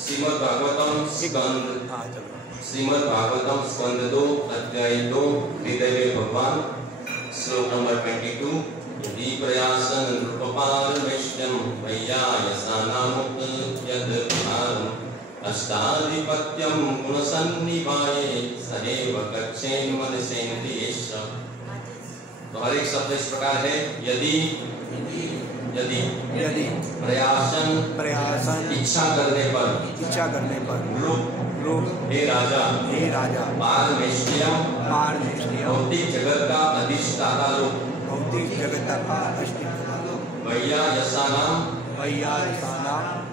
श्रीमद्भागवतम स्कंद 2 अध्याय 2 हृदय में भगवान श्लोक नंबर 22 यदि प्रयासन नृपपारमेष्यं वैयायसानामुक्त यद्भारम् अष्टाधिपत्यं गुणसन्निभाये सदैव कक्षेन मनसेन्द्रियेश। तो हर एक शब्द इस प्रकार है यदि यदि यदि प्रयासन इच्छा करने पर लोग हे राजा पारमेष्ठियम भौतिक जगत का अधिष्ठाता लोग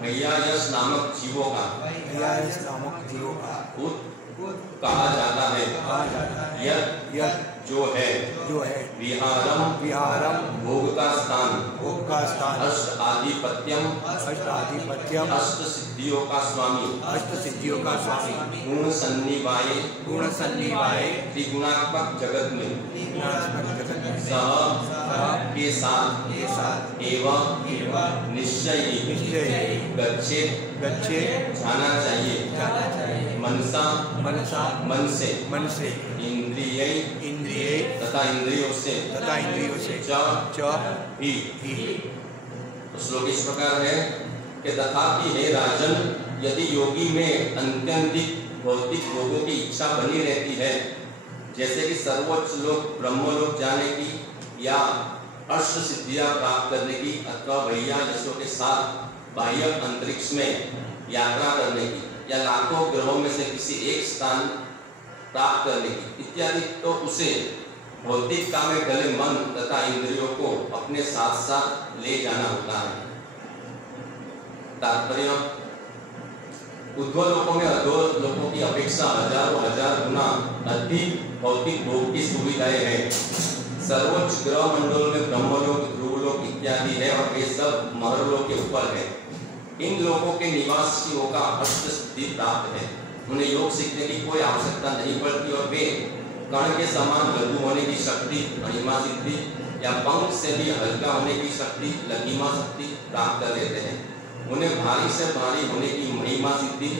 वैयायस नामक जीवों का कहा जाता है यह जो है विहारम भोग का स्थान अष्टाधिपत्यम अष्ट सिद्धियों का स्वामी गुण सन्निवाये त्रिगुणात्मक जगत में सह के साथ एवं निश्चय गच्छेत जाना चाहिए मनसा मन से इंद्रिय तथा इंद्रियों से च ही। तो श्लोक इस प्रकार है कि तथापि हे राजन यदि योगी में अत्यंतिक भौतिक भोगों की इच्छा बनी रहती है जैसे कि सर्वोच्च लोक ब्रह्मलोक जाने की या अष्ट सिद्धियां प्राप्त करने की अथवा वैयायसों के साथ बाह्य अंतरिक्ष में यात्रा करने की या लाखों ग्रहों में से किसी एक स्थान प्राप्त करने की इत्यादि, तो उसे भौतिक काम में डले मन तथा इंद्रियों को अपने साथ साथ ले जाना होता है। तात्पर्य ऊर्ध्व लोकों में अधो लोकों की अपेक्षा हजारों हजार गुना अधिक भौतिक भोग की सुविधाएं हैं। सर्वोच्च ग्रह मंडलों में ब्रह्मलोक ध्रुवलोक इत्यादि है और वे सब महरलोक के ऊपर है। इन लोगों के निवासियों का अष्ट सिद्धि प्राप्त है। उन्हें योग सीखने की कोई आवश्यकता नहीं पड़ती और वे कण के समान लघु होने की शक्ति महिमा सिद्धि या पंख से भी हल्का होने की शक्ति लघिमा शक्ति प्राप्त कर लेते हैं। उन्हें भारी से भारी होने की महिमा सिद्धि,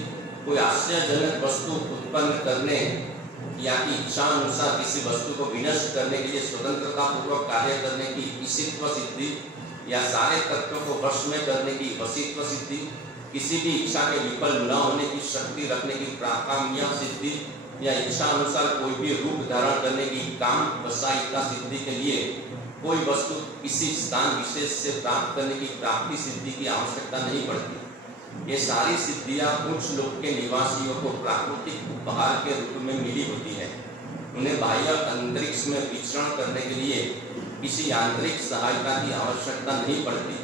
कोई आश्चर्यजनक वस्तु उत्पन्न करने या की इच्छा अनुसार किसी वस्तु को विनष्ट करने के लिए स्वतंत्रता पूर्वक कार्य करने की ईशित्व सिद्धि या सारे तत्वों को वश में करने की वशित्व सिद्धि, किसी भी इच्छा के विफल न होने की शक्ति रखने की प्राकाम्य सिद्धि या इच्छा अनुसार कोई भी रूप धारण करने की काम वसायिका सिद्धि के लिए कोई वस्तु किसी स्थान विशेष से प्राप्त करने की प्राप्ति सिद्धि की आवश्यकता नहीं पड़ती। ये सारी सिद्धियां उच्च लोक के निवासियों को प्राकृतिक उपहार के रूप में मिली होती है। उन्हें बाह्य अंतरिक्ष में विचरण करने के लिए किसी यांत्रिक सहायता की आवश्यकता नहीं पड़ती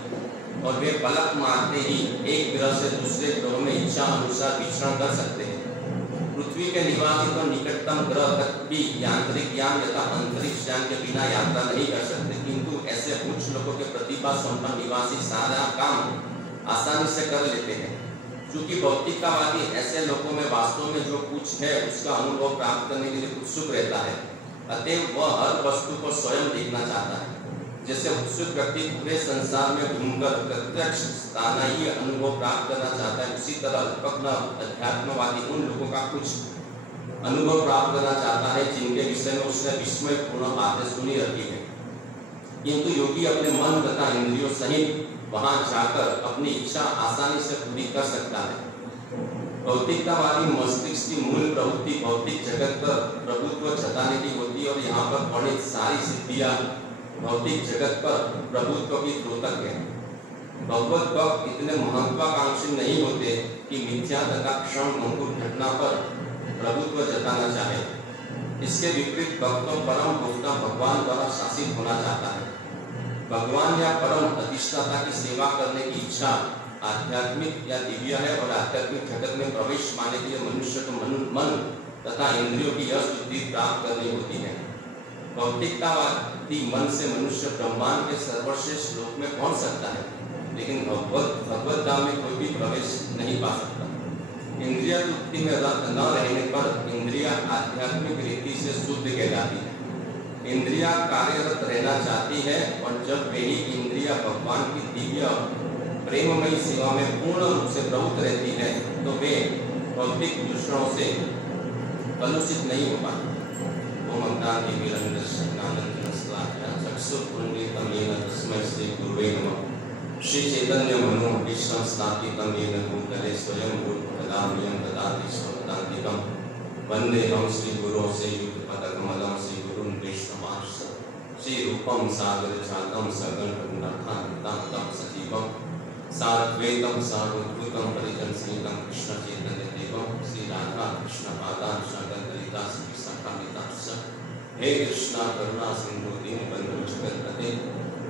और वे पलक मारते ही एक ग्रह से दूसरे ग्रह में इच्छा अनुसार विचरण कर सकते हैं। पृथ्वी के निवासी तो निकटतम ग्रह तक भी यांत्रिक यान या अंतरिक्ष यान के बिना यात्रा नहीं कर सकते, किंतु ऐसे उच्च लोगों के प्रतिभा संपन्न निवासी सारा काम आसानी से कर लेते हैं। क्योंकि भौतिकवादी ऐसे लोगों में वास्तव में जो कुछ है उसका अनुभव प्राप्त करने के लिए उत्सुक रहता है, अतएव वह हर वस्तु को स्वयं देखना चाहता है। जैसे उत्सुक व्यक्ति पूरे संसार में घूमकर प्रत्यक्ष स्थानीय अनुभव प्राप्त करना चाहता है, उसी तरह अल्पज्ञ अध्यात्मवादी उन लोगों का कुछ अनुभव प्राप्त करना चाहता है जिनके विषय में उसने विस्मयपूर्ण बातें सुनी रखी है। किंतु योगी अपने मन तथा इंद्रियों सहित वहां जाकर अपनी इच्छा आसानी से पूरी कर सकता है। भौतिकतावादी मस्तिष्क की मूल प्रवृत्ति भौतिक जगत पर प्रभुत्व जताने की होती है और यहाँ पर वर्णित सारी सिद्धियां भौतिक जगत पर प्रभुत्व की द्योतक है। भगवत भक्त इतने महत्वाकांक्षी नहीं होते कि मिथ्या तथा क्षण भंगुर घटना पर प्रभुत्व जताना चाहे। इसके विपरीत भक्त परम भोक्ता भगवान द्वारा शासित होना चाहता है। भगवान या परम अधिष्ठाता की सेवा करने की इच्छा आध्यात्मिक या दिव्य है और आध्यात्मिक जगत में प्रवेश पाने के लिए मनुष्य को मन तथा इंद्रियों की यह शुद्धि प्राप्त करनी होती है। भौतिकतावादी मन से मनुष्य ब्रह्मांड के सर्वश्रेष्ठ लोक में पहुंच सकता है, लेकिन भगवत धाम में कोई भी प्रवेश नहीं पा सकता। इंद्रिय तृप्ति में रत न रहने पर इंद्रिया आध्यात्मिक रीति से शुद्ध कहलाती है। इंद्रिया कार्यरत रहना चाहती है और जब वही इंद्रिया भगवान की दिव्य प्रेममयी सेवा में पूर्ण रूप से प्रवृत्त रहती है तो वे भौतिक दूषणों से कलुषित नहीं हो पाते। ओम अज्ञाति विरंजस्य ज्ञानंजनश्लाघ्या चक्षुर्पुण्डितं येन तस्मै श्री गुरुवे नमः। श्री चैतन्य मनो विष्णु स्थापितं येन भूतले स्वयं भूतपदामयं ददाति स्वपदान्तिकं। वन्देऽहं श्री गुरो से युगपदकमलं श्री गुरुं वैष्णवांश्च श्री रूपं सागर जातं सगण रघुनाथान्वितं सजीवं साद्वैतं सार्वभूतं परिजनसहितं कृष्ण चैतन्य देवं श्री राधा कृष्ण पादान् शंकर श्री सखामितांश्च। हे कृष्ण करुणा सिंधु दीनबंधु जगत्पते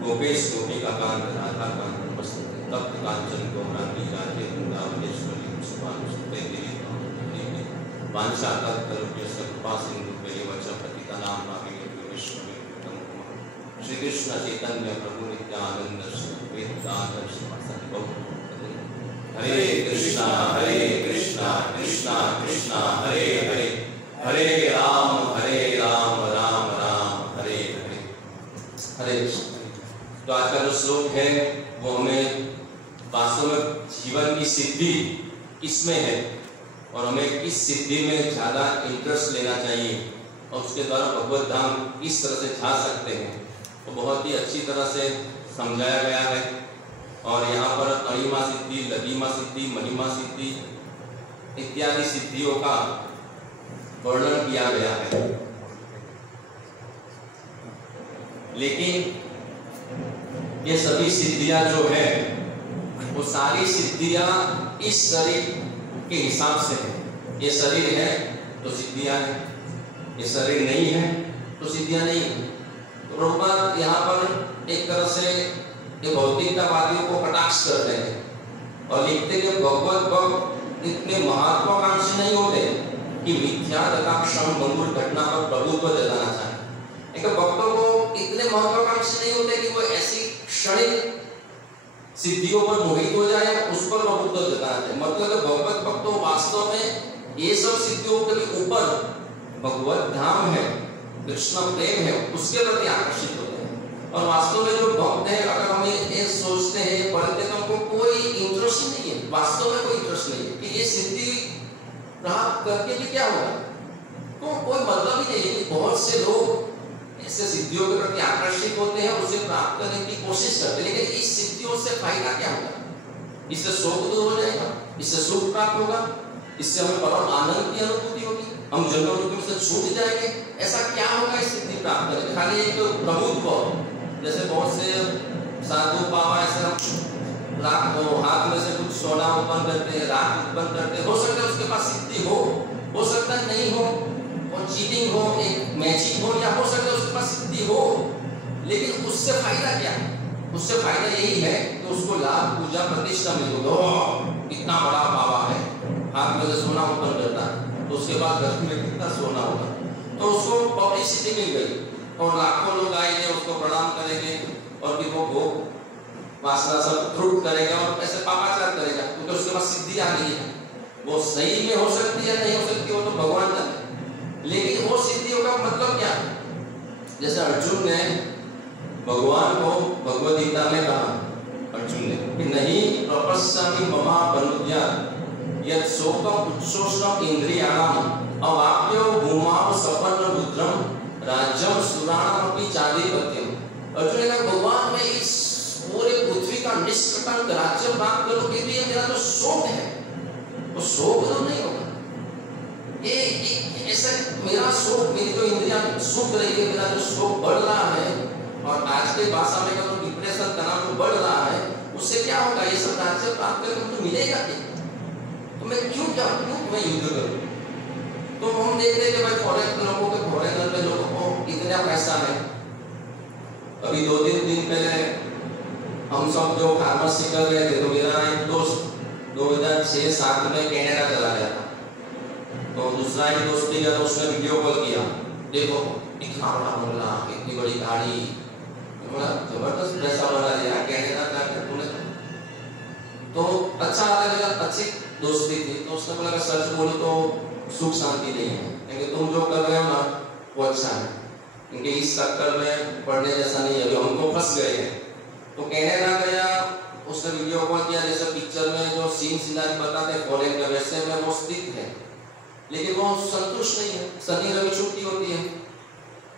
गोपेश गोपिकाकांत राधा कांत नमस्ते। तप्त कांचन गौरांगी राधे वृंदावनेश्वरी शुभानुसुते देवी देवी वांछाकल्पतरुभ्यश्च कृपा सिन्धुभ्यैव च पतितानां पावनेभ्यो वैष्णवेभ्यो नमो नमः। श्री कृष्ण चैतन्य प्रभु नित्यानंद श्री अद्वैत श्रीवासादि गौरभक्तवृंद। हरे कृष्णा कृष्णा कृष्णा हरे हरे, हरे राम राम राम हरे हरे। हरे कृष्ण। तो आज का जो श्लोक है वो हमें वास्तव में जीवन की सिद्धि किसमें है और हमें किस सिद्धि में ज्यादा इंटरेस्ट लेना चाहिए और उसके द्वारा भगवत धाम किस तरह से जा सकते हैं वो तो बहुत ही अच्छी तरह से समझाया गया है। और यहाँ पर अणिमा सिद्धि, लघिमा सिद्धि, महिमा सिद्धि इत्यादि सिद्धियों का वर्णन किया गया है। लेकिन ये सभी सिद्धियां जो है वो सारी सिद्धियां इस शरीर के हिसाब से है। ये शरीर है तो सिद्धियां है, ये शरीर नहीं है तो सिद्धियां नहीं है। तो प्रभुपाद यहाँ पर एक तरह से ये भौतिकतावादियों को कटाक्ष करते हैं और लिखते कि भगवत भक्त इतने महत्वाकांक्षी नहीं होते कि मिथ्या तथा क्षण भंगुर घटना पर प्रभुत्व जताना चाहे। एक भक्तों को इतने महत्वाकांक्षी नहीं होते कि वो ऐसी क्षणिक सिद्धियों पर मोहित हो जाए उस पर प्रभुत्व जताना चाहे। मतलब भगवत भक्तों वास्तव में ये सब सिद्धियों के ऊपर भगवत धाम है, कृष्ण प्रेम है, उसके प्रति आकर्षित होते हैं। और वास्तव में जो भक्त है अगर हम ये सोचते हैं पढ़ते तो हमको कोई इंटरेस्ट नहीं है, वास्तव में कोई इंटरेस्ट नहीं है कि ये सिद्धि प्राप्त करके भी क्या होगा, तो कोई मतलब ही नहीं है। बहुत से लोग ऐसे सिद्धियों के प्रति आकर्षित होते हैं, उसे प्राप्त करने की कोशिश करते हैं, लेकिन इस सिद्धियों से फायदा क्या होगा? इससे शोक दूर हो जाएगा, इससे सुख प्राप्त होगा, इससे हमें परम आनंद की अनुभूति होगी, हम जन्म मृत्यु से छूट जाएंगे। ऐसा क्या होगा इस सिद्धि प्राप्त करने? खाली एक प्रभुत्व, जैसे बहुत से साधु बाबा ऐसे रात को हाथ में से कुछ सोना उत्पन्न करते हैं, रात उत्पन्न करते हैं, हो सकता है उसके पास सिद्धि हो सकता है नहीं हो, और चीटिंग हो, एक मैचिंग हो, या हो सकता है उसके पास सिद्धि हो, लेकिन उससे फायदा क्या? उससे फायदा यही है कि उसको लाभ, पूजा, प्रतिष्ठा मिल होगा। कितना बड़ा बाबा है, हाथ में से सोना उत्पन्न करता है, तो उसके बाद घर में कितना सोना होगा, तो उसको पब्लिसिटी मिल गई और लाखों लोग आएंगे, उसको प्रणाम करेंगे और फिर वो भोग वासना सब फ्रूट करेगा और ऐसे पापाचार करेगा, क्योंकि उसके पास सिद्धि आ गई है। वो सही में हो सकती है नहीं हो सकती, वो तो भगवान जाने। लेकिन वो सिद्धियों का मतलब क्या? जैसे अर्जुन ने भगवान को भगवद गीता में कहा, अर्जुन ने कि नहीं प्रपश्यामि ममा बनुज्या यत् शोकम उच्छोषणम इंद्रियाणाम अवाप्यो भूमाव सपन्न रुद्रम राज्यम सुराणम अपि चाधिपत्यम। अर्जुन ने कहा भगवान मैं इस पूरे पृथ्वी का निष्कटंक राज्य प्राप्त करूं, कि ये मेरा जो शोक है वो शोक तो नहीं होगा। ये ऐसा मेरा शोक, मेरी जो इंद्रियां सुख रही है, मेरा जो शोक बढ़ रहा है, और आज के भाषा में जो डिप्रेशन तनाव जो बढ़ रहा है, उससे क्या होगा? ये सब राज्य प्राप्त करके मुझे मिलेगा क्या? तो मैं क्यों मैं युद्ध करूं? तो हम देख रहे हैं कि भाई फॉरेनर में लोगों को इतना पैसा है। अभी 2-3 दिन पहले हम सब जो फार्मेसी कर रहे थे, तो मेरा एक दोस्त 2006-7 में कनाडा चला गया था, तो दूसरा एक दोस्त भी गया, तो उसने वीडियो कॉल किया, देखो इतना बड़ा बंगला, इतनी बड़ी गाड़ी, जबरदस्त पैसा बना दिया कनाडा जाकर तूने। तो अच्छा लगा, अच्छी दोस्ती थी। तो उसने बोला सच बोलो तो सुख शांति नहीं है, क्योंकि तुम जो कर रहे हो ना वो अच्छा है, क्योंकि इस चक्कर में पढ़ने जैसा नहीं है, अभी हमको फंस गए हैं। तो कनाडा गया, उसने वीडियो कॉल किया, जैसे पिक्चर में जो सीन सिनारी बताते हैं फॉरेन का, वैसे में वो स्थित है, लेकिन वो संतुष्ट नहीं है। शनि रवि छुट्टी होती है,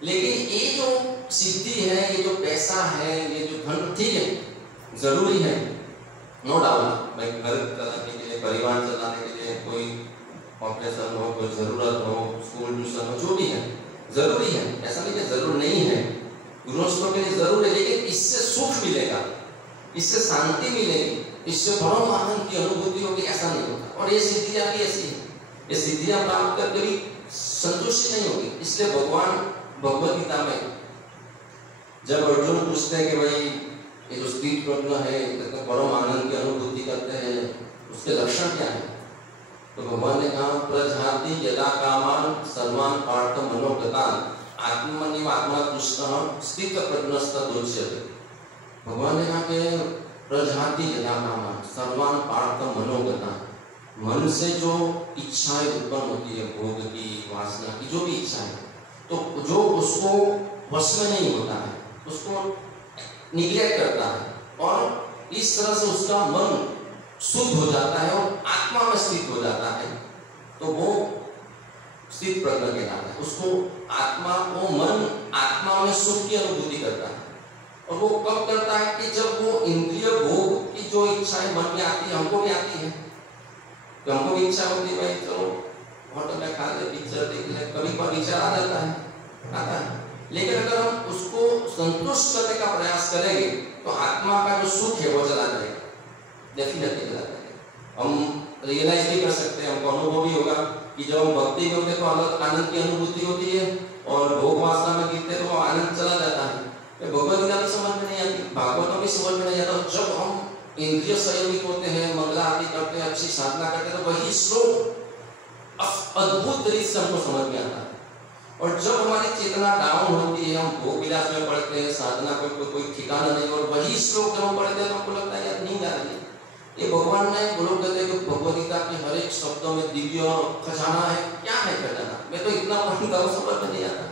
लेकिन ये जो सिद्धि है, ये जो पैसा है, ये जो धन, ठीक है जरूरी है, नो डाउट। भाई घर चलाने के लिए, परिवार चलाने के लिए, कोई ऑपरेशन हो, कोई जरूरत हो, स्कूल ट्यूशन हो, जो भी है जरूरी है, ऐसा नहीं कि जरूर नहीं है, गृहस्थों के लिए जरूर है। लेकिन इससे सुख मिलेगा, इससे शांति मिलेगी, इससे परम आनंद की अनुभूति होगी, ऐसा नहीं होता। और ये सिद्धियां भी ऐसी है, ये सिद्धियां प्राप्त करके भी संतुष्टि नहीं होगी। इसलिए भगवान भगवद गीता में जब अर्जुन पूछते हैं कि भाई ये जो स्थित प्रज्ञ है, परम आनंद की अनुभूति करते हैं, उसके लक्षण क्या है, तो भगवान ने कहा प्रजाति यदा कामान सर्वान पार्थ मनोगतान आत्मनि आत्मा तुष्ट स्थित प्रज्ञस्तद उच्यते। भगवान ने कहा कि प्रजाति यदा कामान सर्वान पार्थ मनोगतान, मन से जो इच्छाएं उत्पन्न होती है, भोग की, वासना की, जो भी इच्छाएं, तो जो उसको वश में नहीं होता है, उसको निग्लेक्ट करता है, और इस तरह से उसका मन शुद्ध हो जाता है और आत्मा में स्थित हो जाता है, तो वो स्थित प्रज्ञ कहलाता है। उसको आत्मा, वो मन आत्मा में सुख की अनुभूति करता है। और वो कब करता है कि जब वो इंद्रिय भोग की जो इच्छाएं मन में आती है, हमको भी आती है, तो हमको भी इच्छा होती है भाई चलो होटल में खा ले, पिक्चर देख ले, कभी पर विचार आ जाता है, आता है। लेकिन अगर हम उसको संतुष्ट करने का प्रयास करेंगे तो आत्मा का जो सुख है वो चला जाएगा, डेफिनेटली चला जाएगा। हम रियलाइज भी कर सकते हैं, हमको अनुभव भी होगा कि जब हम भक्ति में होते हैं तो अलग आनंद की अनुभूति होती है, और भोग वासना में गिरते तो वो आनंद चला जाता है। भगवद गीता भी समझ में नहीं आती, भागवत भी समझ में नहीं आता। जब हम इंद्रिय संयमित होते हैं, मंगला आरती करते हैं, अच्छी साधना करते हैं, तो वही श्लोक अद्भुत तरीके से हमको समझ में आता है। और जब हमारी चेतना डाउन होती है, हम भोग विलास में पढ़ते हैं, साधना कोई ठिकाना नहीं, और वही श्लोक जब हम पढ़ते हैं तो हमको लगता है यार नींद आ रही है। ये भगवान ने लोग कहते हैं कि भगवद गीता के हर एक शब्दों में दिव्य खजाना है। क्या है खजाना? मैं तो इतना पढ़ता हूँ, समझ में नहीं आता।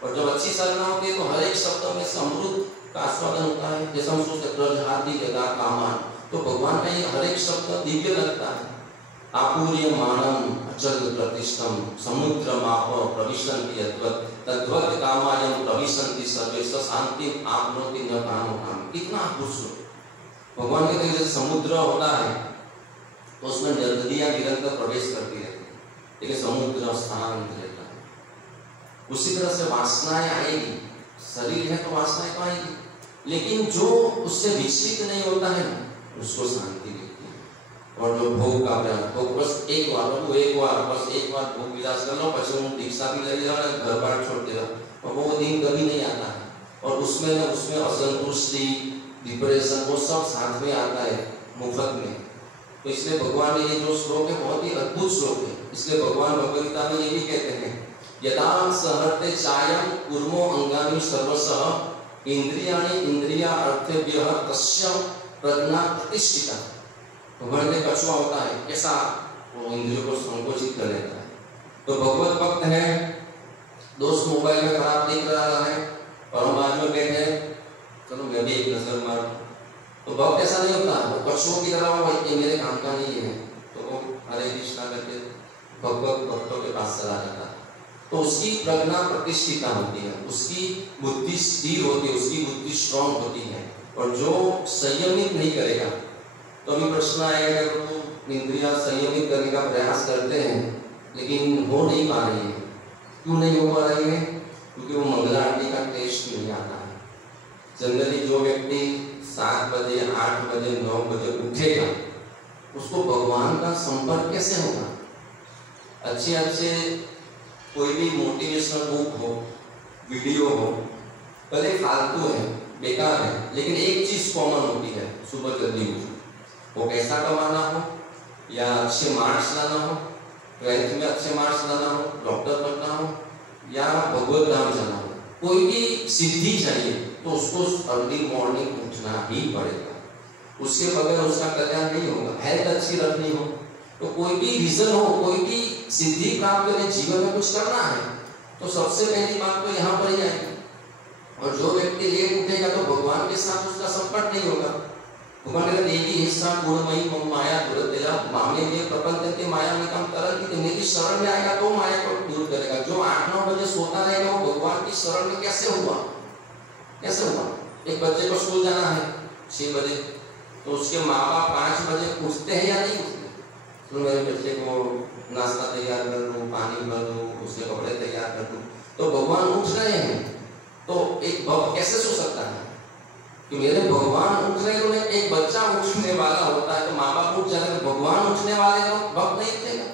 और जब अच्छी साधना होती है तो हर एक शब्द में अमृत का आस्वादन होता है। जैसे हम सोचते प्रजाति यदा कामान, तो भगवान का ये हर एक शब्द दिव्य लगता है। आपूर्य मानम अचल प्रतिष्ठम समुद्र माप प्रविशन्ति यद्वत् तद्वत् कामायम प्रविशन्ति सर्वे स शांति आपनोति न कामो काम। कितना अद्भुत भगवान कहते हैं, जैसे समुद्र होता है तो उसमें नदियां निरंतर प्रवेश करती रहती है, लेकिन समुद्र शांत रहता है। उसी तरह से वासनाएं आएगी, शरीर है तो वासनाएं तो आएगी, लेकिन जो उससे विचलित नहीं होता है ना, उसको शांति मिलती है। और जो भोग का प्रयास, तो बस एक बार भोग विलास कर लो, पछी दीक्षा भी लगी जाओ, घर बार छोड़ देगा, और वो दिन कभी नहीं आता है। और उसमें असंतुष्टि, डिप्रेशन, वो सब साथ में आता है मुफ्त में। तो इसलिए भगवान ने ये जो श्लोक है बहुत ही अद्भुत श्लोक है। इसलिए भगवान भगवद गीता में ये भी कहते हैं, यदा सहते चायम कुर्मो अंगानि सर्वशः इंद्रियाणि इंद्रिया अर्थेभ्यः तस्य प्रज्ञा प्रतिष्ठिता। भगवान ने कछुआ होता है, कैसा वो इंद्रियों को संकोचित कर लेता है। तो भगवत भक्त है, दोस्त मोबाइल में खराब देख रहा है और हम बाजू में बैठे, चलो मैं भी एक नजर मारूं, तो भक्त ऐसा नहीं होता, वो कछुओं की तरह वो ये मेरे काम का नहीं है, तो वो हरे कृष्णा करके भगवत भक्तों के पास चला जाता है। तो उसकी प्रज्ञा प्रतिष्ठिता होती है, उसकी बुद्धि स्थिर होती है, उसकी बुद्धि स्ट्रांग होती है। और जो संयमित नहीं करेगा, तो अभी प्रश्न आएगा तो इंद्रियां संयमित करने का प्रयास करते हैं लेकिन हो नहीं पा रही है। क्यों नहीं हो पा रही है? क्योंकि वो मंगला आरती का टेस्ट नहीं आता है। जनरली जो व्यक्ति 7 बजे, 8 बजे, 9 बजे उठेगा, उसको भगवान का संपर्क कैसे होगा? अच्छे कोई भी मोटिवेशनल बुक हो, वीडियो हो, भले फालतू है, बेकार है, लेकिन एक चीज कॉमन होती है, सुबह जल्दी उठो। वो पैसा कमाना हो या अच्छे मार्क्स लाना हो, 12th में अच्छे मार्क्स लाना हो, डॉक्टर बनना हो या भगवत धाम जाना हो, कोई भी सिद्धि चाहिए तो उसको अर्ली मॉर्निंग उठना ही पड़ेगा। उसके बगैर उसका कल्याण नहीं होगा। हेल्थ अच्छी रखनी हो तो कोई भी रीजन हो, कोई भी सिद्धि प्राप्त करने, जीवन में कुछ करना है, तो सबसे पहली बात तो यहाँ पर ही आएगी। और जो व्यक्ति लेट उठेगा तो भगवान के साथ उसका संपर्क नहीं होगा। भगवान कहते देवी हिस्सा गुणमयी मम माया दुरतेजा मामे देव प्रपंच के माया में काम तरह की मेरी शरण में आएगा तो माया को दूर करेगा। जो 8-9 बजे सोता रहेगा वो भगवान की शरण में कैसे हुआ? कैसे हुआ? एक बच्चे को स्कूल जाना है 6 बजे, तो उसके माँ बाप 5 बजे उठते हैं या नहीं उठते? तो मेरे बच्चे को नाश्ता तैयार कर दूं, पानी भर दूं, उसके कपड़े तैयार कर दूं, तो भगवान उठ रहे हैं तो एक भक्त कैसे सो सकता है कि मेरे भगवान उठ रहे हैं? एक बच्चा उठने वाला होता है तो माँ बाप उठ जाते हैं, भगवान उठने वाले तो भक्त नहीं उठेगा,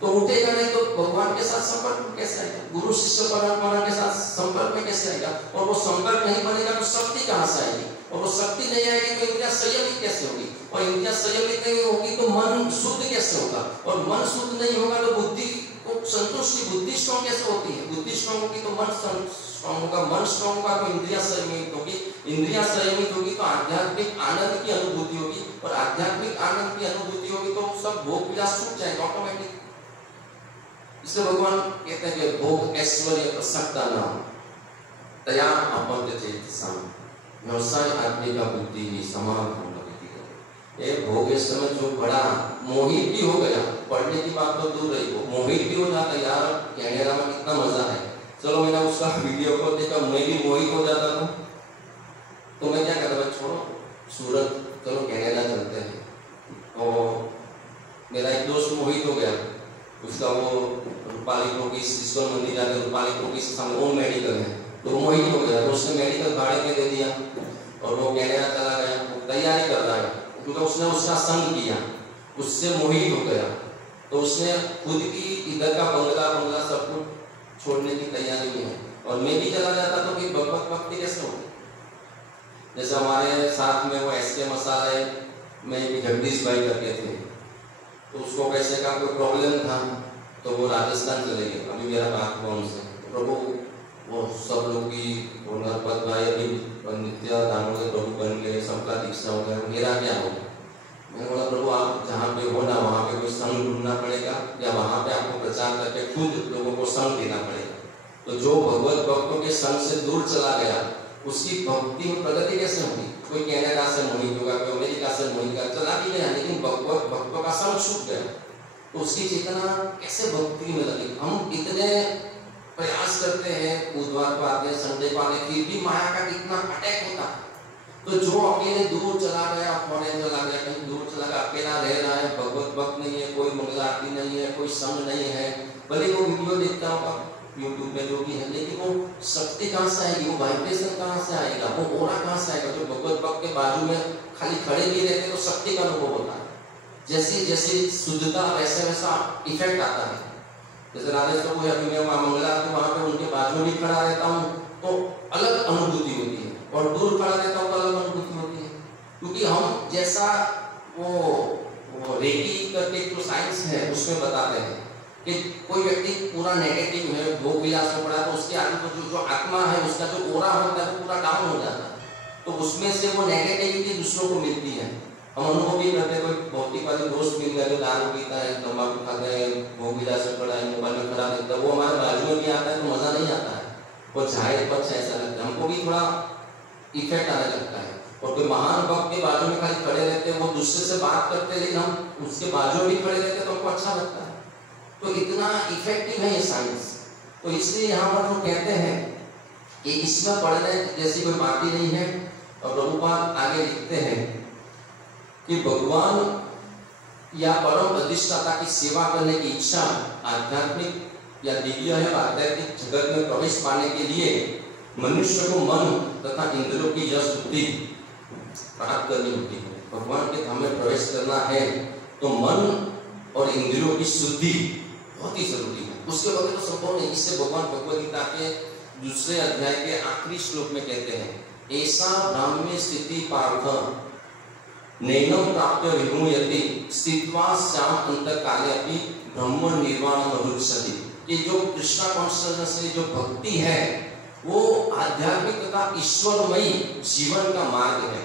तो उठेगा नहीं तो भगवान के साथ संपर्क में कैसे आएगा? गुरु शिष्य परंपरा के साथ संपर्क में कैसे आएगा? और वो संपर्क नहीं बनेगा तो शक्ति कहाँ से आएगी? और वो शक्ति नहीं आएगी तो इंद्रियां संयमित कैसे होगी? और इंद्रियां संयमित नहीं होगी तो मन शुद्ध कैसे होगा? और मन शुद्ध नहीं होगा तो बुद्धि को संतुष्टि, बुद्धि स्ट्रॉन्ग कैसे होती है? बुद्धि स्ट्रॉन्ग होगी तो मन स्ट्रॉन्ग होगा, मन स्ट्रॉन्ग होगा तो इंद्रियां संयमित होगी, इंद्रियां संयमित होगी तो आध्यात्मिक आनंद की अनुभूति होगी, और आध्यात्मिक आनंद की अनुभूति होगी तो सब भोग विलास छूट जाएगा ऑटोमेटिक। इसलिए भगवान कहते हैं कि भोग ऐश्वर्य प्रसक्ता नाम तया अपंत चेतसाम व्यवसाय आदमी का बुद्धि ही समान होना चाहिए। ये भोग इस समय जो बड़ा मोहित भी हो गया, पढ़ने की बात तो दूर रही, वो मोहित भी हो जाता यार, कैनेडा में कितना मजा है। चलो मैंने उसका वीडियो को देखा, मैं भी मोहित हो जाता था, तो मैं क्या कहता, छोड़ो सूरत, चलो कैनेडा चलते हैं। और मेरा एक दोस्त मोहित हो गया, उसका वो रूपाली टोकीज इस्कॉन मंदिर जाकर रूपाली टोकीज के सामने ओन मेडिकल है, तो मोहित हो गया, तो उसने मेडिकल भाड़े में दे दिया और वो कैनेडा चला गया, वो तैयारी कर रहा है क्योंकि उसने उसका संग किया, उससे मोहित हो गया, तो उसने खुद की इधर का बंगला सब कुछ छोड़ने की तैयारी में है। और मैं भी चला जाता तो फिर भगवत भक्ति कैसे होगी? जैसे हमारे साथ में वो SK मसाले में भी जगदीश भाई करके थे, तो उसको पैसे का कोई प्रॉब्लम था तो वो राजस्थान चले गए। अभी मेरा बात हुआ उनसे, प्रभु वो सब लोग की वो नरपत भाई अभी नित्य दानों प्रभु बन गए, सबका दीक्षा हो गया, मेरा क्या होगा? मैंने बोला प्रभु आप जहाँ पे हो ना वहाँ पे कोई संग ढूंढना पड़ेगा, या वहाँ पे आपको प्रचार करके खुद लोगों को संग देना पड़ेगा। तो जो भगवत भक्तों के संग से दूर चला गया उसकी भक्ति में प्रगति कैसे होगी? कोई कैनेडा से मोहित होगा, कोई अमेरिका से मोहित होगा, चला भी गया लेकिन भगवत भक्तों का संग छूट गया, तो उसकी चेतना कैसे भक्ति में लगी? हम इतने प्रयास करते हैं, बुधवार को आते हैं, संडे को आते, फिर भी माया का कितना अटैक होता है। तो जो अकेले दूर चला गया, फॉरेन चला गया, कहीं दूर चला गया, अकेला रह रहा है, भगवत भक्त नहीं है, कोई मंगला आरती नहीं है, कोई संग नहीं है, भले वो वीडियो देखता होगा यूट्यूब में जो भी है, लेकिन वो शक्ति कहाँ से आएगी? वो वाइब्रेशन कहाँ से आएगा? वो ओरा कहाँ से आएगा? जो भगवत भक्त के बाजू में खाली खड़े भी रहते तो शक्ति का अनुभव होता है। जैसे जैसे शुद्धता वैसे वैसा इफेक्ट आता है। जैसे राधेश्वर को अभी मैं मंगला तो वहाँ पे उनके बाजू में खड़ा रहता हूँ तो अलग अनुभूति होती है, और दूर खड़ा रहता हूँ तो अलग अनुभूति होती है, क्योंकि हम जैसा वो रेकी करके जो साइंस है उसमें बताते हैं कि कोई व्यक्ति पूरा नेगेटिव है, भोग विलास में पड़ा, तो उसके आगे तो जो आत्मा है उसका जो ओरा होता है वो पूरा डाउन हो जाता है, तो उसमें से वो नेगेटिविटी दूसरों को मिलती है। हम अनुभव भी करते हैं, कोई भौतिक वाले दोस्त मिल गया जो दारू पीता है, तंबाकू खाता है, भोग विलास में पड़ा है, मोबाइल में खड़ा रहता है, वो हमारे बाजू में भी आता है तो मजा नहीं आता है, वो झाए पक्ष ऐसा लगता है, हमको भी थोड़ा इफेक्ट आने लगता है। और कोई महान भक्त के बाजू में खाली खड़े रहते हैं, वो दूसरे से बात करते हैं लेकिन हम उसके बाजू में खड़े रहते हैं तो हमको अच्छा लगता है। तो इतना इफेक्टिव है ये साइंस। तो इसलिए यहाँ पर हम कहते हैं कि इसमें पढ़ने जैसी कोई बात ही नहीं है। और प्रभुपाद आगे लिखते हैं कि भगवान या परम अधिष्ठाता की सेवा करने की इच्छा आध्यात्मिक या दिव्य है, आध्यात्मिक जगत में प्रवेश पाने के लिए मनुष्य को मन तथा इंद्रियों की यश बुद्धि प्राप्त करनी होती है। भगवान के धाम में प्रवेश करना है तो मन और इंद्रियों की शुद्धि बहुत ही जरूरी है, उसके बगैर तो संभव नहीं। इससे भगवान भगवद गीता के दूसरे अध्याय के आखिरी श्लोक में कहते हैं, ऐसा ब्राह्म्य स्थिति पार्थ नैनम प्राप्य विमुह्यति स्थित्वा स्याम अंतकाले अपि ब्रह्म निर्वाणम अरुच्यति। कि जो कृष्णा कॉन्शियसनेस से जो भक्ति है वो आध्यात्मिक तथा ईश्वरमयी जीवन का मार्ग है,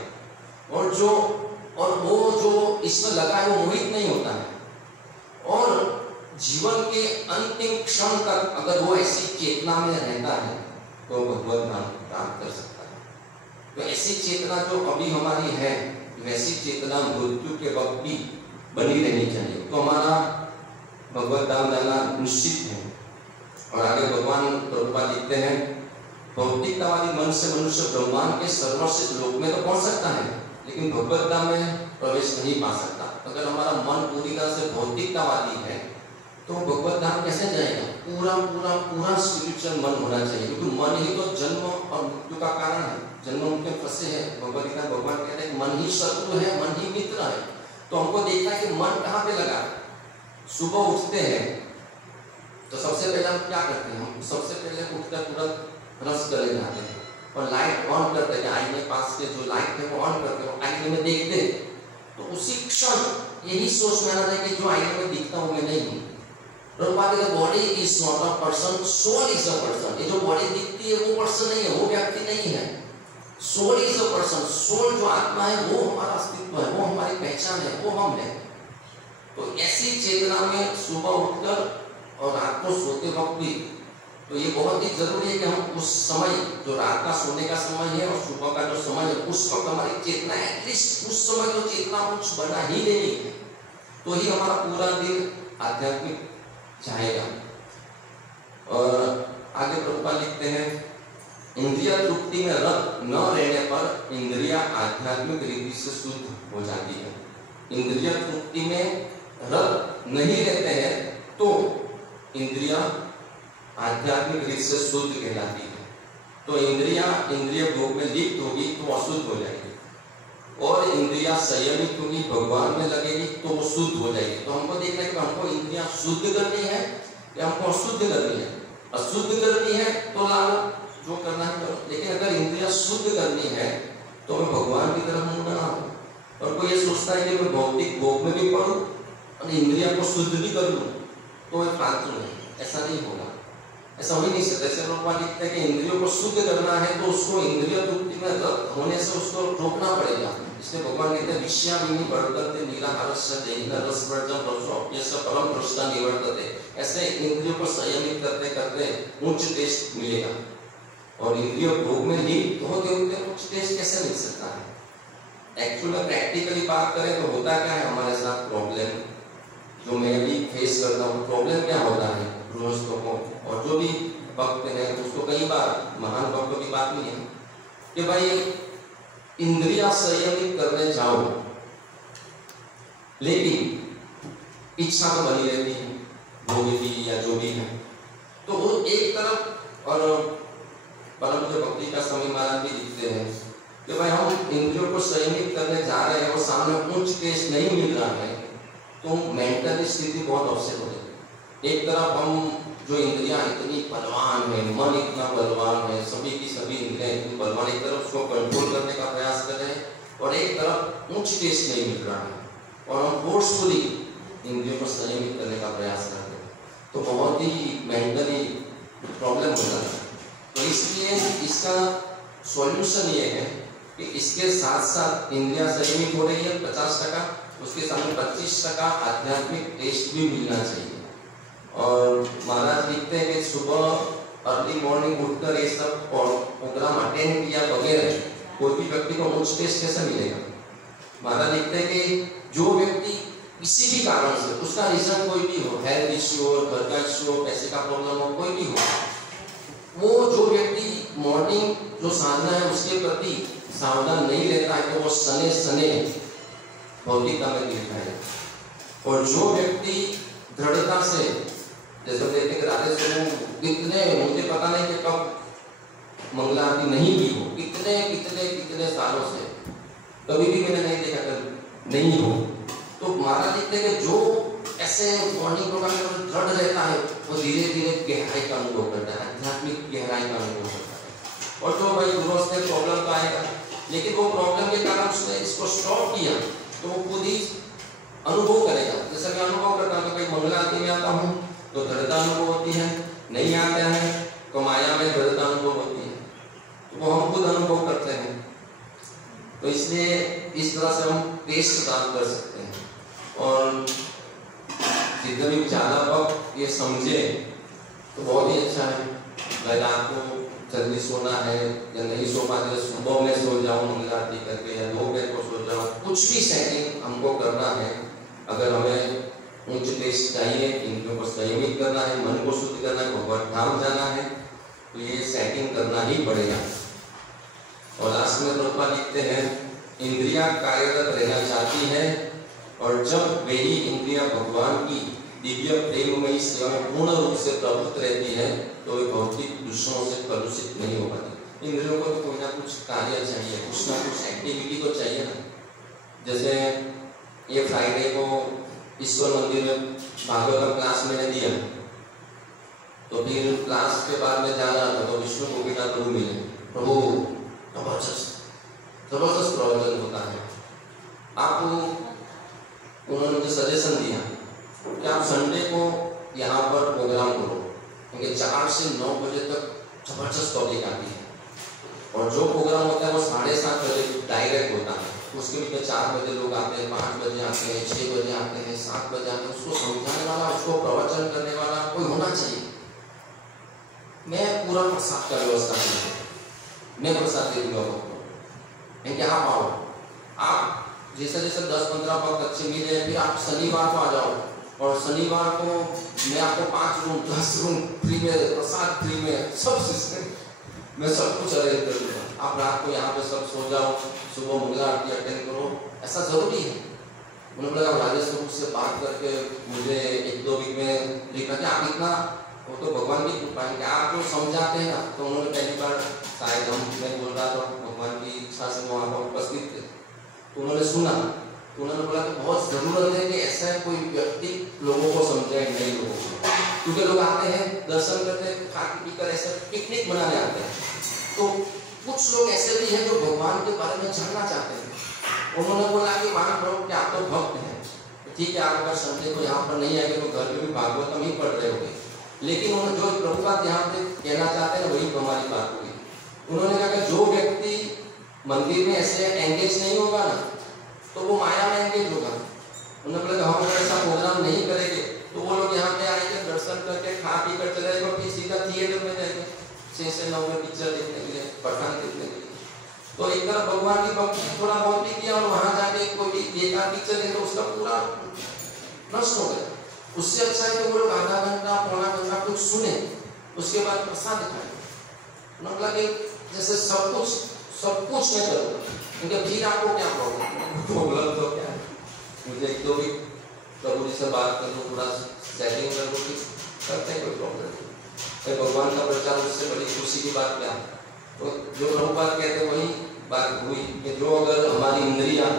और वो जो इसमें लगा है वो मोहित नहीं होता है, और जीवन के अंतिम क्षण तक अगर वो ऐसी चेतना में रहता है तो भगवत धाम प्राप्त कर सकता है। तो ऐसी चेतना जो अभी हमारी है वैसी चेतना मृत्यु के वक्त भी बनी रहनी चाहिए। तो हमारा भगवत धाम जाना निश्चित है। और आगे भगवान प्रभुपाद लिखते हैं, भौतिकतावादी मन से मनुष्य ब्रह्मांड के सर्वश्रेष्ठ लोक में तो पहुंच सकता है, लेकिन भगवत धाम में प्रवेश नहीं पा सकता। अगर हमारा मन पूरी तरह से भौतिकतावादी है तो भगवत धाम कैसे जाएगा? पूरा पूरा पूरा स्पिरिचुअल मन होना चाहिए, क्योंकि मन ही तो जन्म और मृत्यु का कारण है। जन्म उनके फंसे हैं। भगवत गीता भगवान कहते हैं मन ही शत्रु है, मन ही मित्र है। तो हमको देखना है कि मन कहाँ पे लगा। सुबह उठते हैं तो सबसे पहले हम क्या करते हैं? हम सबसे पहले उठकर तुरंत ब्रश करने जाते हैं और लाइट ऑन करते हैं। आईने पास के जो लाइट है वो ऑन करते हैं, आईने में देखते हैं तो उसी क्षण यही सोच में आना चाहिए कि जो आईने में दिखता हूँ मैं नहीं हूँ। Body is not a person, soul is a person. ये जो बॉडी दिखती है वो पर्सन नहीं है, वो व्यक्ति नहीं है। Soul is a person. Soul जो आत्मा है वो हमारा अस्तित्व है, वो हमारी पहचान है, वो हम है। तो ऐसी चेतना में सुबह उठकर और रात को सोते वक्त भी, तो ये बहुत ही जरूरी है कि हम उस समय जो रात का सोने का समय है और सुबह का जो समय है उस वक्त हमारी चेतना एटलीस्ट उस समय जो चेतना कुछ बना ही लेनी है, तो ही हमारा पूरा दिन आध्यात्मिक जाएगा। और आगे प्रभुपाद लिखते हैं, इंद्रिय तृप्ति में रत न रहने पर इंद्रिया आध्यात्मिक रीति से शुद्ध हो जाती है। इंद्रिय तृप्ति में रत नहीं रहते हैं तो इंद्रिया आध्यात्मिक रीति से शुद्ध कहलाती है। तो इंद्रिय भोग में लिप्त होगी तो अशुद्ध हो जाएगी, और इंद्रिया संयमित होगी भगवान में लगेगी तो वो शुद्ध हो जाएगी। तो हमको देखना है कि हमको इंद्रिया शुद्ध करनी है या हमको अशुद्ध करनी है। अशुद्ध करनी है तो लाओ जो करना है करो, लेकिन अगर इंद्रिया शुद्ध करनी है तो मैं भगवान की तरफ मुंह ना हो। और कोई ये सोचता है कि मैं भौतिक भोग में भी पढ़ूं और इंद्रिया को शुद्ध भी कर लूं तो मैं फालतू नहीं, ऐसा नहीं होगा, ऐसा हो ही नहीं सकता। ऐसे लोग लिखते हैं कि इंद्रियों को शुद्ध करना है तो उसको इंद्रिय तृप्ति में रत होने से उसको रोकना पड़ेगा। इसलिए भगवान कहते हैं विषयाविनी वर्तते निराहारस्य देहिन रसवर्जम रसो अप्यस्य परम दृष्टा निवर्तते। ऐसे इंद्रियों को संयमित करते करते उच्च टेस्ट मिलेगा, और इंद्रिय भोग में लिप्त होते होते उच्च टेस्ट कैसे मिल सकता है? एक्चुअली में प्रैक्टिकली बात करें तो होता क्या है हमारे साथ प्रॉब्लम जो मैं अभी फेस करता हूँ। प्रॉब्लम क्या होता है गृहस्थों को और जो भी भक्त है उसको, कई बार महान भक्तों की बात नहीं है कि भाई इंद्रिया संयमित करने जाओ लेकिन इच्छा तो बनी रहती है भोग की या जो भी है। तो वो एक तरफ, और परम जो भक्ति का स्वामी महाराज भी लिखते हैं कि भाई हम इंद्रियों को संयमित करने जा रहे हैं और सामने उच्च टेस्ट नहीं मिल रहा है तो मेंटल स्थिति बहुत अपसेट हो जाती है। एक तरफ हम जो इंद्रियां इतनी बलवान है, मन इतना बलवान है, सभी की सभी इंद्रियां इतनी बलवान, एक तरफ उसको कंट्रोल करने का प्रयास कर रहे हैं और एक तरफ उच्च टेस्ट नहीं मिल रहा है और हम फोर्सफुली इंद्रियों को संयमित करने का प्रयास करते हैं तो बहुत ही मेंटली प्रॉब्लम हो जाता है। तो इसलिए इसका सॉल्यूशन ये है कि इसके साथ साथ इंद्रियां संयमित हो रही है 50%, उसके सामने 25% आध्यात्मिक टेस्ट भी मिलना चाहिए। और महाराज लिखते हैं कि सुबह अर्ली मॉर्निंग उठकर ये सब प्रोग्राम अटेंड किया वगैरह कोई भी व्यक्ति को उच्च टेस्ट कैसे मिलेगा? महाराज लिखते हैं कि जो व्यक्ति किसी भी कारण से, उसका रीजन कोई भी हो, हेल्थ इश्यू हो, घर का इश्यू हो, पैसे का प्रॉब्लम हो, कोई भी हो, वो जो व्यक्ति मॉर्निंग जो साधना है उसके प्रति सावधान नहीं रहता है तो वो सने सने भौतिकता में गिर जाएगा। और जो व्यक्ति दृढ़ता से, जैसे देखते राधे स्वरूप कितने, मुझे पता नहीं कि कब मंगला आरती नहीं की हो, कितने कितने कितने सालों से कभी भी मैंने नहीं देखा कर नहीं हो। तो महाराज लिखते हैं कि जो ऐसे मॉर्निंग प्रोग्राम में दृढ़ रहता है वो धीरे धीरे गहराई का अनुभव करता है, आध्यात्मिक गहराई का अनुभव करता है। और जो भाई गृहस्थ में प्रॉब्लम तो आएगा, लेकिन वो प्रॉब्लम के कारण उसने इसको स्टॉप किया तो वो खुद ही अनुभव करेगा। जैसे मैं अनुभव करता हूँ कि भाई मंगला आरती में आता हूँ तो दृढ़ता अनुभव होती है, नहीं आता है तो माया में दृढ़ता अनुभव होती है, तो वो हम खुद अनुभव करते हैं। तो इसलिए इस तरह से हम टेस्ट प्राप्त कर सकते हैं। और जितने भी ज़्यादा वक्त ये समझे तो बहुत ही अच्छा है। भाई रात को जल्दी सोना है या नहीं सो पाते तो सुबह में सो जाओ मंगल आरती करके या 2 बजे को सो जाओ, कुछ भी सेटिंग हमको करना है। अगर हमें उच्च देश चाहिए, इंद्रियों को संयमित करना है, मन को शुद्ध करना है, भगवत धाम जाना है, तो ये सेटिंग करना ही पड़ेगा। और लास्ट में प्रभुपाद लिखते हैं इंद्रियां कार्यरत रहना चाहती है और जब वही इंद्रियां भगवान की दिव्य प्रेममयी सेवा में पूर्ण रूप से प्रवृत्त रहती है तो वे भौतिक दूषणों से कलुषित नहीं हो पाती। इंद्रियों को तो कोई ना कुछ कार्य चाहिए, कुछ ना कुछ एक्टिविटी तो चाहिए ना। जैसे ये फ्राइडे को ईश्वर मंदिर में भागवतम क्लास मैंने दिया, तो फिर क्लास के बाद में जा रहा था तो विष्णु गोपीनाथ प्रभु मिले। प्रभु जबरदस्त प्रवचन होता है, आप उन्होंने मुझे सजेशन दिया कि आप संडे को यहाँ पर प्रोग्राम करो, क्योंकि 4 से 9 बजे तक जबरदस्त पब्लिक आती है और जो प्रोग्राम होता है वो 7:30 बजे डायरेक्ट होता है। उसके बीच में 4 बजे लोग आते हैं, 5 बजे आते हैं, 6 बजे आते हैं, 7 बजे आते हैं। उसको समझाने वाला, उसको प्रवचन करने वाला कोई होना चाहिए। मैं पूरा प्रसाद का व्यवस्था करूँगा, मैं प्रसाद दे दूंगा आपको, क्या आप आओ, आप जैसे जैसे 10-15 वक्त अच्छे मिले फिर आप शनिवार को आ जाओ और शनिवार को मैं आपको 5 रूम 10 रूम फ्री में, प्रसाद फ्री में, सब सिस्टम मैं सब कुछ अरेंज कर दूंगा। आप रात को यहाँ पे सब सो जाओ, सुबह मंगला आरती अटेंड करो, ऐसा जरूरी है। उन्होंने बोला राजेश प्रभु से बात करके मुझे 1-2 वीक में लिखा कि आप इतना, वो तो भगवान की कृपा है कि आप जो समझाते हैं ना। तो उन्होंने पहली बार शायद मैं बोल रहा था भगवान की इच्छा से वहाँ पर उपस्थित थे, तो उन्होंने सुना, तो उन्होंने बोला कि बहुत जरूरत है कि ऐसा कोई व्यक्ति लोगों को समझाए, नए लोगों को, क्योंकि लोग आते हैं दर्शन करते हैं, खा पीकर ऐसे पिकनिक मनाने आते हैं। तो कुछ लोग ऐसे भी हैं जो भगवान के बारे में जानना चाहते हैं। उन्होंने बोला कि मान लो कि आप तो भक्त हैं, ठीक है, आप अगर संडे को यहाँ पर नहीं आएंगे तो घर में भी भागवतम ही पढ़ रहे होंगे, लेकिन उन्होंने जो प्रभुपाद यहाँ पे कहना चाहते हैं वही हमारी बात हुई। उन्होंने कहा कि जो व्यक्ति मंदिर में ऐसे एंगेज नहीं होगा ना तो वो माया में एंगेज होगा। उन्होंने बोला हम अगर ऐसा प्रोग्राम नहीं करेंगे तो वो लोग यहाँ पे आएंगे, दर्शन करके खा पी कर चले जाएंगे, फिर सीधा थिएटर में जाएंगे 6 से 9 में पिक्चर देखने के लिए, पठान देखने के लिए। तो एक तरफ भगवान की भक्ति थोड़ा बहुत भी किया और वहां जाके कोई बेकार पिक्चर देखे तो उसका पूरा नष्ट हो गया। उससे अच्छा है कि वो लोग आधा घंटा पौना घंटा कुछ सुने, उसके बाद प्रसाद खाए। मतलब जैसे सब कुछ मैं करूँगा, क्योंकि फिर आपको क्या प्रॉब्लम तो क्या है, मुझे 1-2 वीक प्रभु जी से बात कर लो, थोड़ा सेटिंग कर लो, करते हैं, कोई प्रॉब्लम नहीं। भगवान का प्रचार उससे बड़ी खुशी की बात क्या है। तो जो प्रभुपाद कहते वही बात हुई कि जो अगर हमारी इंद्रियां,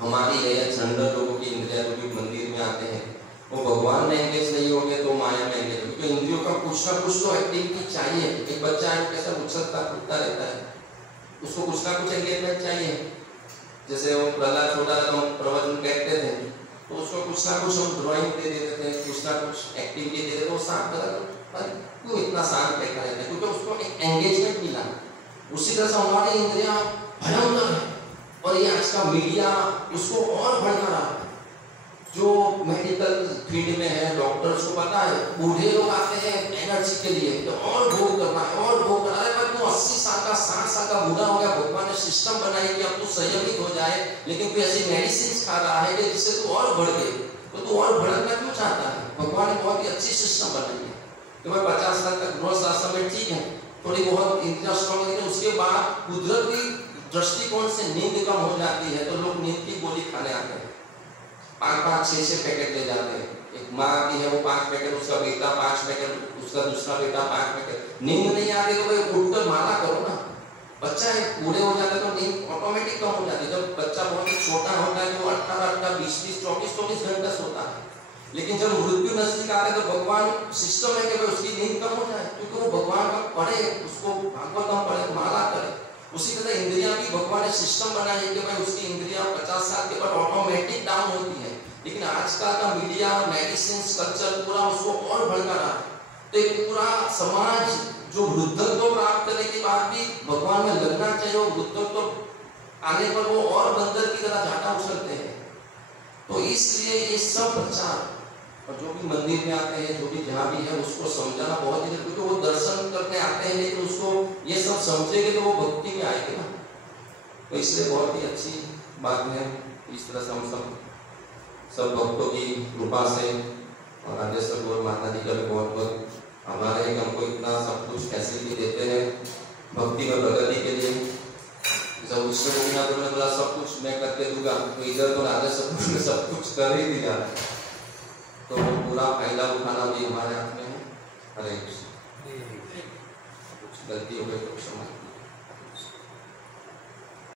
हमारी है या झंडर लोगों की इंद्रियां जो भी मंदिर में आते हैं वो भगवान में एंगेज नहीं होंगे तो माया में एंगेज होंगे। तो इंद्रियों का कुछ ना कुछ तो एक्टिविटी चाहिए। एक बच्चा है कैसा उछलता कूदता रहता है, उसको कुछ ना कुछ एंगेजमेंट चाहिए। जैसे वो प्रहलाद छोटा था तो हम प्रवचन कहते थे तो उसको कुछ ना कुछ हम ड्राइंग दे देते थे, कुछ ना कुछ एक्टिविटी दे देते, वो शांत क्यों इतना शांत बैठा रहता है, क्योंकि उसको एक एंगेजमेंट मिला। उसी तरह से हमारी इंद्रियां भयंकर है और ये आज का मीडिया उसको और भड़का रहा है। जो मेडिकल फील्ड में है, डॉक्टर्स को पता है, बूढ़े लोग आते हैं एनर्जी के लिए तो और भोग करना है और भोग करना है। पर वो 80 साल का 60 साल का बूढ़ा हो गया, भगवान ने सिस्टम बनाई कि अब तो संयमित हो जाए, लेकिन कोई ऐसी मेडिसिन खा रहा है कि जिससे तू और बढ़ गए, तो तू और भड़कना क्यों चाहता है। भगवान ने बहुत ही अच्छी सिस्टम बनाई है कि भाई 50 साल तक गृहस्थ आश्रम में ठीक है, थोड़ी बहुत इंद्रियां स्ट्रॉन्ग, लेकिन उसके बाद कुदरती दृष्टिकोण से नींद कम हो जाती है तो लोग नींद की गोली खाने आते हैं, 5-5, 6-6 पैकेट ले जाते हैं। एक माँ की है वो 5 पैकेट, उसका बेटा 5 पैकेट, उसका दूसरा बेटा 5 पैकेट। नींद नहीं आती तो भाई उठकर माला करो ना। बच्चा है पूरे हो जाते तो नींद ऑटोमेटिक कम हो जाती है। जब बच्चा बहुत ही छोटा होता है तो 18, 20, 24 घंटा सोता है, लेकिन जब मृत्यु नजदीक आता है तो भगवान सिस्टम है कि भाई उसकी नींद कम हो जाए, क्योंकि वो भगवान का पढ़े, उसको भागवतम पढ़े, माला करे। उसी तरह इंद्रियां भी भगवान ने सिस्टम बनाई है कि भाई उसकी इंद्रियां 50 साल के बाद ऑटोमेटिक डाउन होती है। लेकिन आजकल का मीडिया, मेडिसिन, कल्चर पूरा उसको और भड़का रहा है। तो एक पूरा समाज जो वृद्धत्व प्राप्त करने के बाद भी भगवान में लगना चाहिए, वो वृद्धत्व आने पर वो और बंदर की तरह झाटा उछलते हैं। तो इसलिए ये सब प्रचार और जो भी मंदिर में आते हैं, जो भी जहाँ भी है, उसको समझाना बहुत ही, क्योंकि वो दर्शन करने आते हैं लेकिन उसको ये सब समझेंगे तो वो भक्ति में आएंगे ना। तो इसलिए बहुत ही अच्छी बात है, इस तरह से हम सब भक्तों की कृपा से और राजेश्वर गौर माता जी का भी बहुत बहुत आभार है कि हमको इतना सब कुछ फैसिलिटी देते हैं भक्ति में प्रगति के लिए। जब उससे बोलना तो बोला सब कुछ मैं करके दूंगा, तो इधर तो राजेश्वर में सब कुछ कर ही दिया, तो पूरा फायदा उठाना भी हमारे हाथ में है। हरे कृष्ण। कुछ गलती